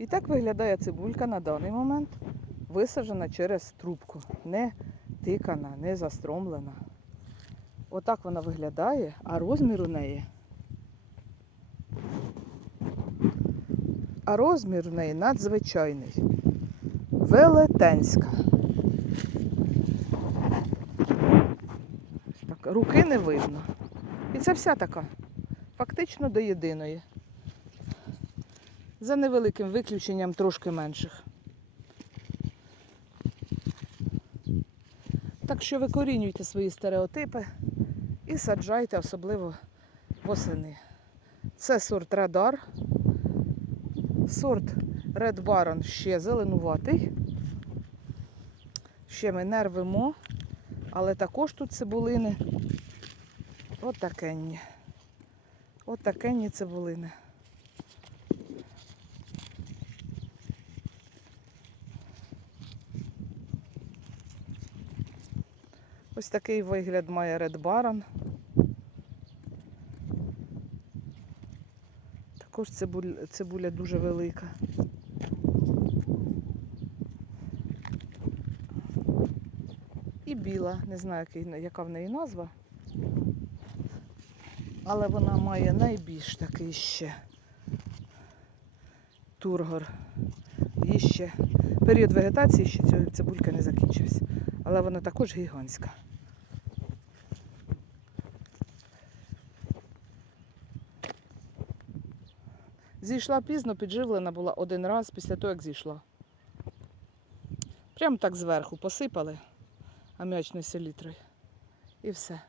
І так виглядає цибулька на даний момент, висаджена через трубку, не тикана, не застромлена. Отак вона виглядає, а розмір у неї. А розмір у неї надзвичайний. Велетенська. Так, руки не видно. І це вся така, фактично до єдиної. За невеликим виключенням трошки менших. Так що викорінюйте свої стереотипи і саджайте, особливо восени. Це сорт Радар. Сорт Red Baron ще зеленуватий. Ще ми не рвемо, але також тут цибулини. Отакенні. Отакенні цибулини. Ось такий вигляд має Red Baron. Також цибуля, цибуля дуже велика. І біла, не знаю, яка в неї назва. Але вона має найбільш такий ще тургор. Її ще період вегетації ще цієї цибульки не закінчився. Але вона також гігантська. Зійшла пізно, підживлена була один раз після того, як зійшла. Прямо так зверху посипали ам'ячною селітрою. І все.